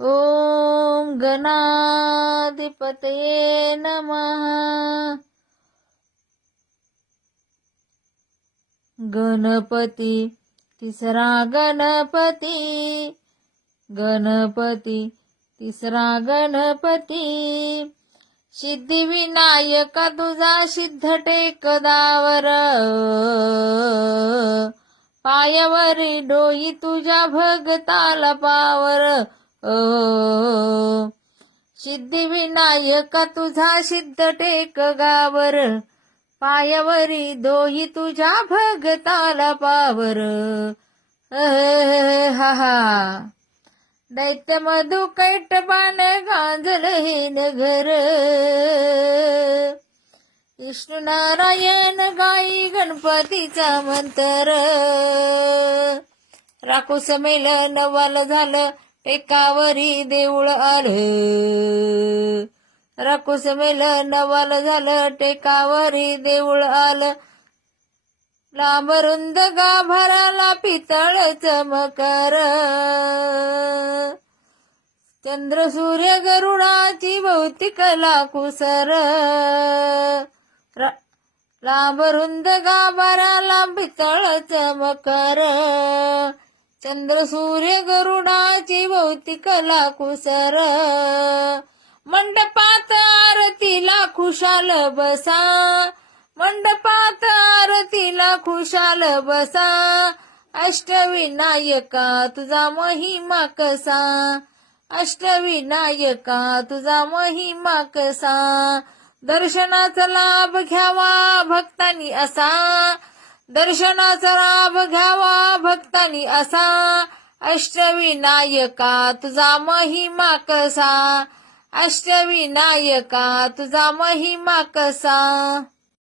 ओम गणाधिपतये नमः। गणपती तिसरा गणपती, गणपती तिसरा गणपती, सिद्धिविनायक तुझा सिद्ध टेकदावर, पायावरी डोई तुझ्या भगताला पावर. सिद्धिविनायक तुझा सिद्ध टेकगावर, पायावरी डोई तुझ्या भगताला पावर. हा हा दैत्य मधु कैटबान गांजल हे नगर, विष्णू नारायण गाई गणपतीचा मंत्र. राकुस मेल नवाल झालं टेकावरी देऊळ आलं, राकुस मेल नवाल झालं टेकावरी देऊळ आलं. लांबरुंद गाभाराला पितळ चमकार, चंद्र सूर्य गरुडाची भौतिक लाकुसर. लांबरुंद गाभाराला पितळ चमकार, चंद्र सूर्य गरुडाची भौतिक लाकुसर. मंडपात आरतीला खुशाल बसा, मंडपात आरतीला खुशाल बसा. अष्टविनायका तुझा महिमा कसा, अष्टविनायका तुझा महिमा कसा. दर्शनाचा लाभ घ्यावा भक्तांनी असा, दर्शनाचा लाभ घ्यावा भक्तांनी असा. अष्टविनायका तुझा महिमा कसा, अष्टविनायका तुझा महिमा कसा.